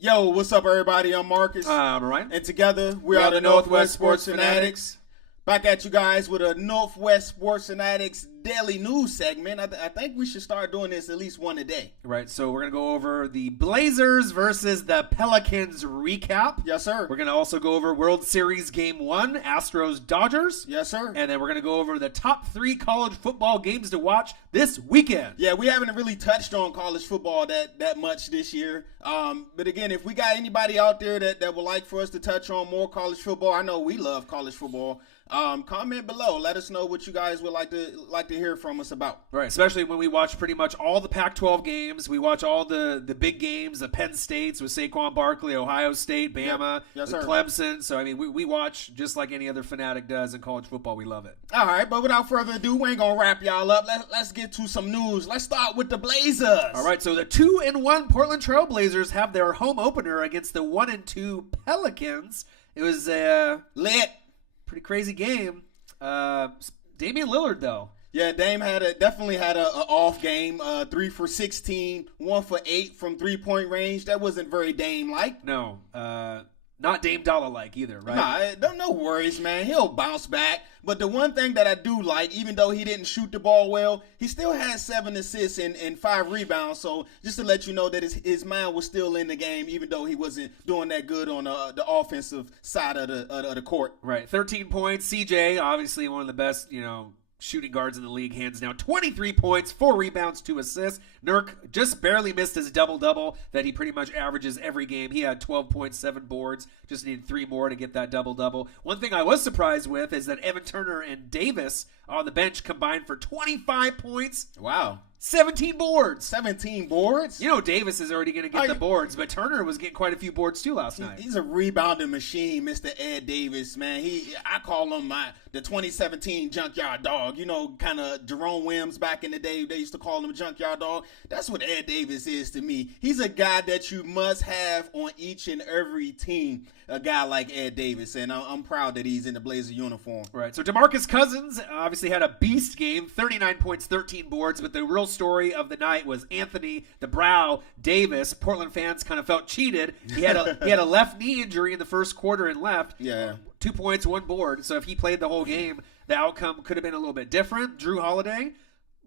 Yo, what's up, everybody? I'm Marcus. I'm Ryan. And together, we are the Northwest Sports Fanatics. Back at you guys with a Northwest Sports Fanatics daily news segment. I think we should start doing this at least one a day. Right, so we're going to go over the Blazers versus the Pelicans recap. Yes, sir. We're going to also go over World Series Game 1, Astros-Dodgers. Yes, sir. And then we're going to go over the top 3 college football games to watch this weekend. Yeah, we haven't really touched on college football that much this year. But again, if we got anybody out there that would like for us to touch on more college football, I know we love college football. Comment below. Let us know what you guys would like to hear from us about. Right, especially when we watch pretty much all the Pac-12 games. We watch all the big games, the Penn States with Saquon Barkley, Ohio State, Bama, Yes, sir. Clemson. So, I mean, we watch just like any other fanatic does in college football. We love it. All right, but without further ado, we ain't going to wrap y'all up. Let's get to some news. Let's start with the Blazers. All right, so the 2-1 Portland Trail Blazers have their home opener against the 1-2 Pelicans. It was Lit. pretty crazy game. Damian Lillard, though. Yeah, Dame definitely had a off game. 3 for 16, 1 for 8 from 3-point range. That wasn't very Dame-like. No, not Dame Dollar-like either, right? Nah, no worries, man. He'll bounce back. But the one thing that I do like, even though he didn't shoot the ball well, he still had 7 assists and 5 rebounds. So just to let you know that his mind was still in the game, even though he wasn't doing that good on the offensive side of the court. Right, 13 points. CJ, obviously one of the best, shooting guards in the league, hands down. 23 points, 4 rebounds, 2 assists. Nurk just barely missed his double-double that he pretty much averages every game. He had 12 points, 7 boards. Just needed 3 more to get that double-double. One thing I was surprised with is that Evan Turner and Davis on the bench combined for 25 points. Wow. 17 boards. 17 boards? Davis is already going to get the boards, but Turner was getting quite a few boards too last night. He's a rebounding machine, Mr. Ed Davis, man. I call him the 2017 Junkyard Dog. Kind of Jerome Williams back in the day. They used to call him Junkyard Dog. That's what Ed Davis is to me. He's a guy that you must have on each and every team, a guy like Ed Davis, and I'm proud that he's in the Blazer uniform. Right, so DeMarcus Cousins obviously had a beast game, 39 points, 13 boards, but the real story of the night was Anthony the Brow Davis. Portland fans kind of felt cheated. He had a left knee injury in the first quarter and left. Yeah. 2 points, 1 board. So if he played the whole game, the outcome could have been a little bit different. Drew Holiday,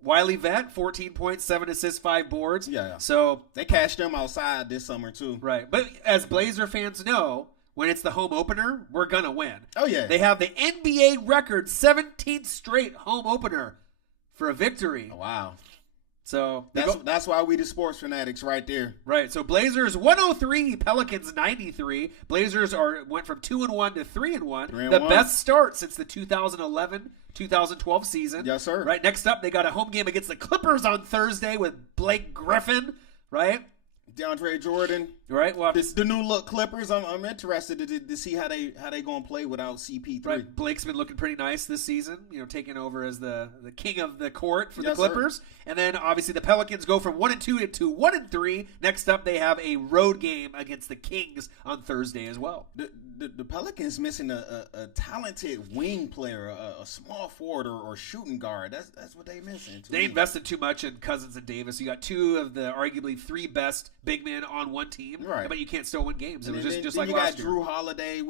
Wiley Vet, 14 points, 7 assists, 5 boards. Yeah. So they cashed him outside this summer too. Right, but as Blazer fans know, when it's the home opener, we're going to win. Oh, yeah. They have the NBA record 17th straight home opener for a victory. Oh, wow. So that's why we the sports fanatics right there. Right. So Blazers 103, Pelicans 93. Blazers went from 2-1 to 3-1. The best start since the 2011-2012 season. Yes, sir. Right. Next up, they got a home game against the Clippers on Thursday with Blake Griffin. Right. DeAndre Jordan, right? Well, the new look Clippers. I'm interested to see how they gonna play without CP3. Right. Blake's been looking pretty nice this season. Taking over as the king of the court for the Clippers. Sir. And then obviously the Pelicans go from 1-2 to 1-3. Next up, they have a road game against the Kings on Thursday as well. The Pelicans missing a talented wing player, a small forward or shooting guard. That's what they missing. They invested too much in Cousins and Davis. You got 2 of the arguably 3 best big men on one team, right? But you can't still win games. It was just then like you last got year. Drew Holiday.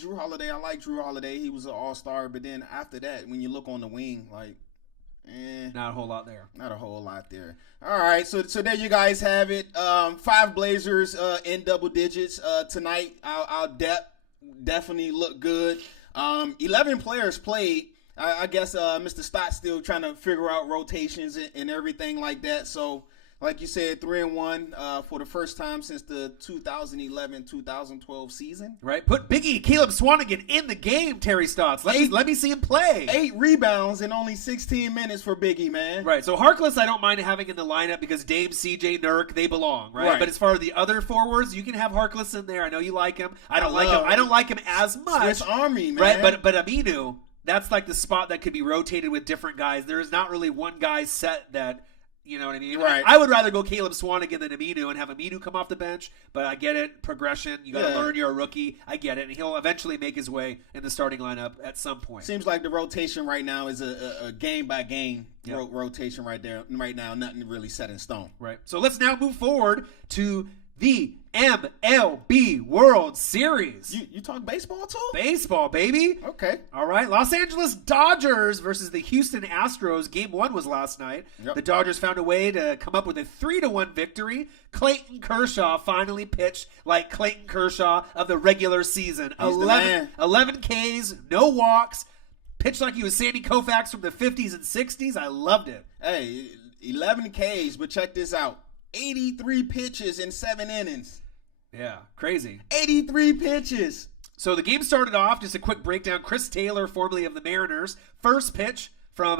Drew Holiday, I like Drew Holiday. He was an all-star, but then after that, when you look on the wing, not a whole lot there. Not a whole lot there. All right, so there you guys have it. 5 Blazers in double digits tonight. Our depth definitely look good. 11 players played. I guess Mr. Stott's still trying to figure out rotations and everything like that. So, like you said, 3-1 for the first time since the 2011-2012 season. Right. Put Biggie Caleb Swanigan in the game, Terry Stotts. Let me see him play. 8 rebounds in only 16 minutes for Biggie, man. Right. So Harkless, I don't mind having in the lineup because Dame, CJ, Nurk, they belong, right? But as far as the other forwards, you can have Harkless in there. I know you like him. I don't like him as much. Swiss Army, man. Right. But Aminu, that's like the spot that could be rotated with different guys. There is not really one guy set that. You know what I mean? Right. I would rather go Caleb Swanigan than Aminu and have Aminu come off the bench, but I get it. Progression. You got to learn you're a rookie. I get it. And he'll eventually make his way in the starting lineup at some point. Seems like the rotation right now is a game-by-game rotation right now. Nothing really set in stone. Right. So let's now move forward to the MLB World Series. You talk baseball too? Baseball, baby. Okay. All right. Los Angeles Dodgers versus the Houston Astros. Game 1 was last night. Yep. The Dodgers found a way to come up with a 3-1 victory. Clayton Kershaw finally pitched like Clayton Kershaw of the regular season. He's the man. 11 Ks, no walks. Pitched like he was Sandy Koufax from the 50s and 60s. I loved it. Hey, 11 Ks, but check this out. 83 pitches in 7 innings. Yeah, crazy. 83 pitches. So the game started off, just a quick breakdown. Chris Taylor, formerly of the Mariners, first pitch from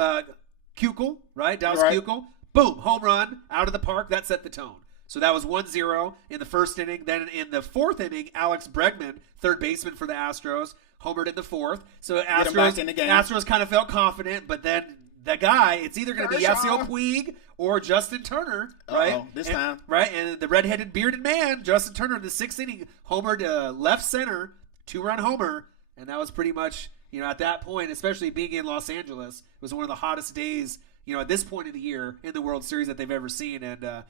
Keuchel, right? Dallas Keuchel. Boom, home run, out of the park. That set the tone. So that was 1-0 in the first inning. Then in the fourth inning, Alex Bregman, third baseman for the Astros, homered in the fourth. So Astros kind of felt confident, but then the guy, it's either going to be Yasiel Puig or Justin Turner, right? This time. Right, and the red-headed bearded man, Justin Turner, in the sixth inning, homered left center, 2-run homer, and that was pretty much, at that point, especially being in Los Angeles, it was one of the hottest days, at this point of the year in the World Series that they've ever seen, and the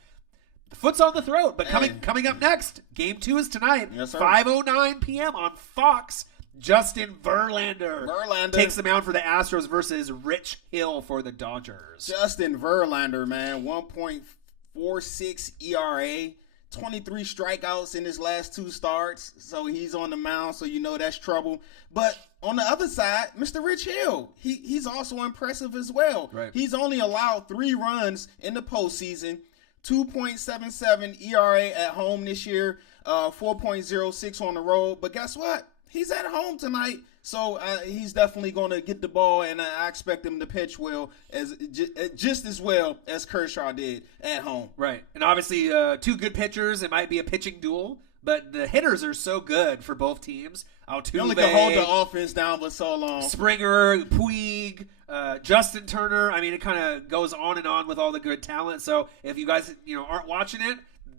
foot's on the throat. But coming up next, Game 2 is tonight, yes, 5:09 p.m. on Fox. Justin Verlander takes the mound for the Astros versus Rich Hill for the Dodgers. Justin Verlander, man, 1.46 ERA, 23 strikeouts in his last 2 starts. So he's on the mound, so that's trouble. But on the other side, Mr. Rich Hill, he's also impressive as well. Right. He's only allowed 3 runs in the postseason, 2.77 ERA at home this year, 4.06 on the road. But guess what? He's at home tonight, so he's definitely going to get the ball, and I expect him to pitch well, just as well as Kershaw did at home. Right, and obviously 2 good pitchers. It might be a pitching duel, but the hitters are so good for both teams. Altuve, you only can hold the offense down for so long. Springer, Puig, Justin Turner. I mean, it kind of goes on and on with all the good talent. So if you guys aren't watching it,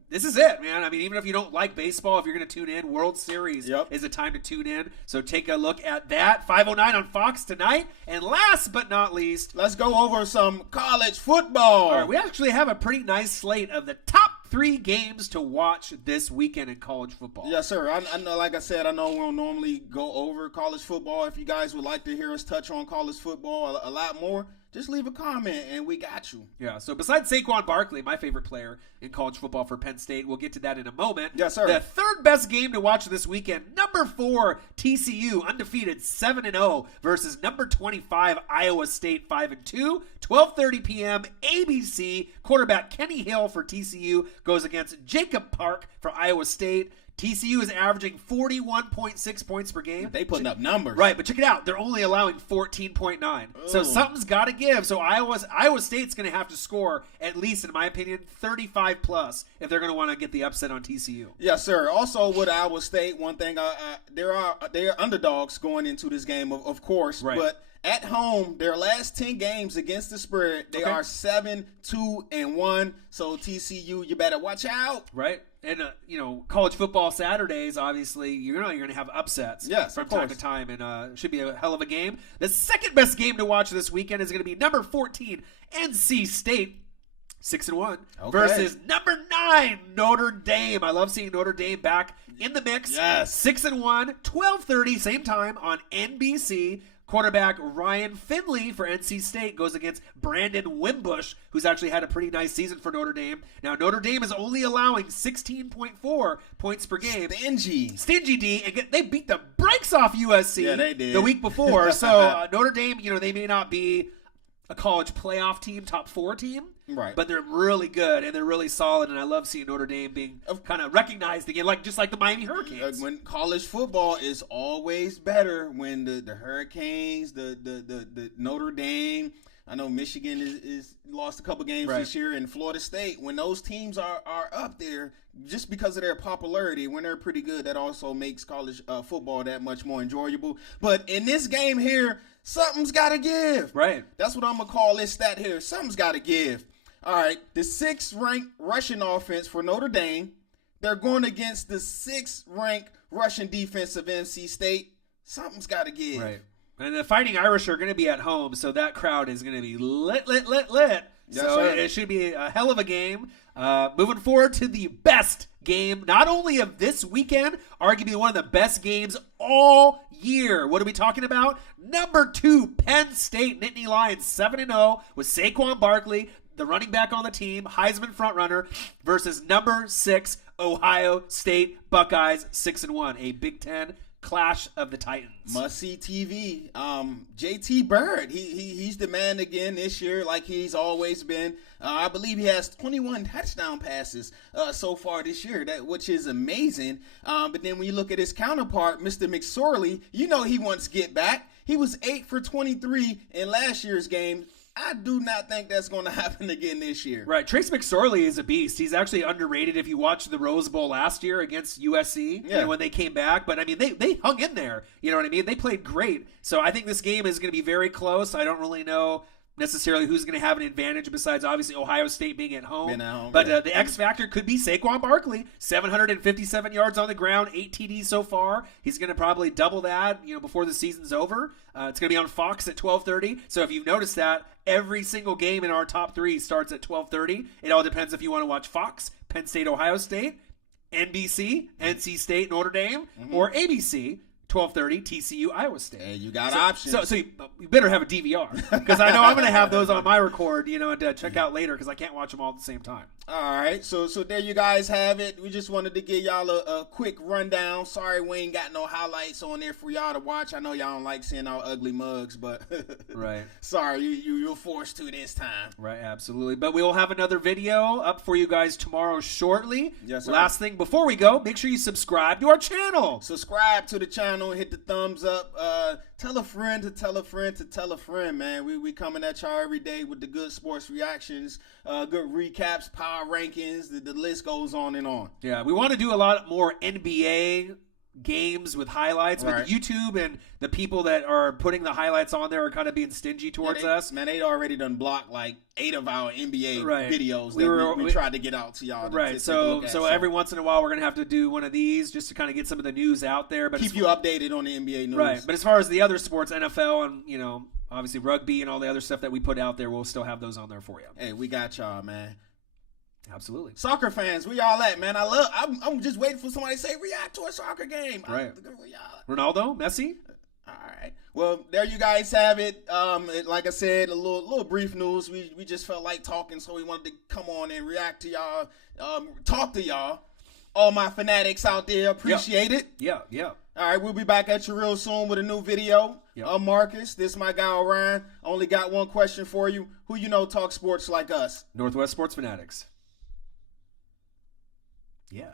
this is it, man. I mean, even if you don't like baseball, if you're going to tune in, World Series is a time to tune in. So take a look at that. 5:09 on Fox tonight. And last but not least, let's go over some college football. All right, we actually have a pretty nice slate of the top 3 games to watch this weekend in college football. Yes, sir. I know, like I said, I know we don't normally go over college football. If you guys would like to hear us touch on college football a lot more, just leave a comment and we got you. Yeah, so besides Saquon Barkley, my favorite player in college football for Penn State, we'll get to that in a moment. Yes, sir. The third best game to watch this weekend, number 4, TCU, undefeated 7-0 versus number 25, Iowa State 5-2. 12:30 p.m. ABC. Quarterback Kenny Hill for TCU goes against Jacob Park for Iowa State. TCU is averaging 41.6 points per game. They putting up numbers. Right, but check it out. They're only allowing 14.9. So something's got to give. So Iowa State's going to have to score, at least in my opinion, 35 plus if they're going to want to get the upset on TCU. Yes, sir. Also with Iowa State, one thing, they are underdogs going into this game, of course. Right. But at home, their last 10 games against the spread, they are 7-2-1. So TCU, you better watch out. Right. And, college football Saturdays, obviously, you're going to have upsets from time to time, and should be a hell of a game. The second best game to watch this weekend is going to be number 14, NC State, 6-1, versus number 9, Notre Dame. I love seeing Notre Dame back in the mix. Yes. 6-1, 12:30, same time on NBC. Quarterback Ryan Finley for NC State goes against Brandon Wimbush, who's actually had a pretty nice season for Notre Dame. Now, Notre Dame is only allowing 16.4 points per game. Stingy D. And they beat the brakes off USC the week before. So Notre Dame, they may not be a college playoff team, top 4 team. Right. But they're really good, and they're really solid, and I love seeing Notre Dame being kind of recognized again, just like the Miami Hurricanes. When college football is always better when the Hurricanes, the Notre Dame, I know Michigan is lost a couple games this year, and Florida State, when those teams are up there, just because of their popularity, when they're pretty good, that also makes college football that much more enjoyable. But in this game here, something's got to give. Right. That's what I'm going to call this stat here. Something's got to give. All right, the 6th-ranked rushing offense for Notre Dame. They're going against the 6th-ranked rushing defense of NC State. Something's got to give. Right. And the Fighting Irish are going to be at home, so that crowd is going to be lit. Yes, So sir. it should be a hell of a game. Moving forward to the best game, not only of this weekend, arguably one of the best games all year. What are we talking about? Number 2, Penn State Nittany Lions 7-0 with Saquon Barkley, the running back on the team, Heisman frontrunner, versus number 6 Ohio State Buckeyes 6-1. A Big Ten clash of the Titans. Must see TV. JT Bird, he's the man again this year, like he's always been. I believe he has 21 touchdown passes so far this year, which is amazing. But then when you look at his counterpart, Mr. McSorley, you know he wants to get back. He was 8 for 23 in last year's game. I do not think that's going to happen again this year. Right. Trace McSorley is a beast. He's actually underrated if you watch the Rose Bowl last year against USC when they came back. But, I mean, they hung in there. You know what I mean? They played great. So I think this game is going to be very close. I don't really know necessarily who's going to have an advantage besides obviously Ohio State being at home. But the X factor could be Saquon Barkley, 757 yards on the ground, 8 TDs so far. He's going to probably double that, before the season's over. It's going to be on Fox at 12:30. So if you've noticed that, every single game in our top 3 starts at 12:30. It all depends if you want to watch Fox, Penn State, Ohio State, NBC, NC State, Notre Dame, or ABC. 12:30 TCU Iowa State. Hey, you got options. So you better have a DVR because I know I'm going to have those on my record, and check out later because I can't watch them all at the same time. All right, so there you guys have it. We just wanted to give y'all a quick rundown. Sorry we ain't got no highlights on there for y'all to watch. I know y'all don't like seeing our ugly mugs, but right. Sorry, you're forced to this time. Right, absolutely. But we will have another video up for you guys tomorrow shortly. Yes, sir. Last thing before we go, make sure you subscribe to our channel. Subscribe to the channel, hit the thumbs up. Tell a friend to tell a friend to tell a friend, man. We coming at y'all every day with the good sports reactions, good recaps, power rankings. The list goes on and on. Yeah, we want to do a lot more NBA games with highlights, right. But YouTube and the people that are putting the highlights on there are kind of being stingy towards us. Man, they'd already done blocked like 8 of our NBA right. videos that we tried to get out to y'all. Right, so every once in a while we're going to have to do one of these just to kind of get some of the news out there. But keep you updated on the NBA news. Right, but as far as the other sports, NFL and, obviously rugby and all the other stuff that we put out there, we'll still have those on there for you. Hey, we got y'all, man. Absolutely. Soccer fans, where y'all at, man? I'm just waiting for somebody to say react to a soccer game. Right. Ronaldo, Messi. All right. Well, there you guys have it. Like I said, a little brief news. We just felt like talking, so we wanted to come on and react to y'all, talk to y'all. All my fanatics out there, appreciate it. Yeah. All right, we'll be back at you real soon with a new video. Yep. Marcus, this is my guy Orion. Only got one question for you. Who talk sports like us? Northwest Sports Fanatics. Yeah.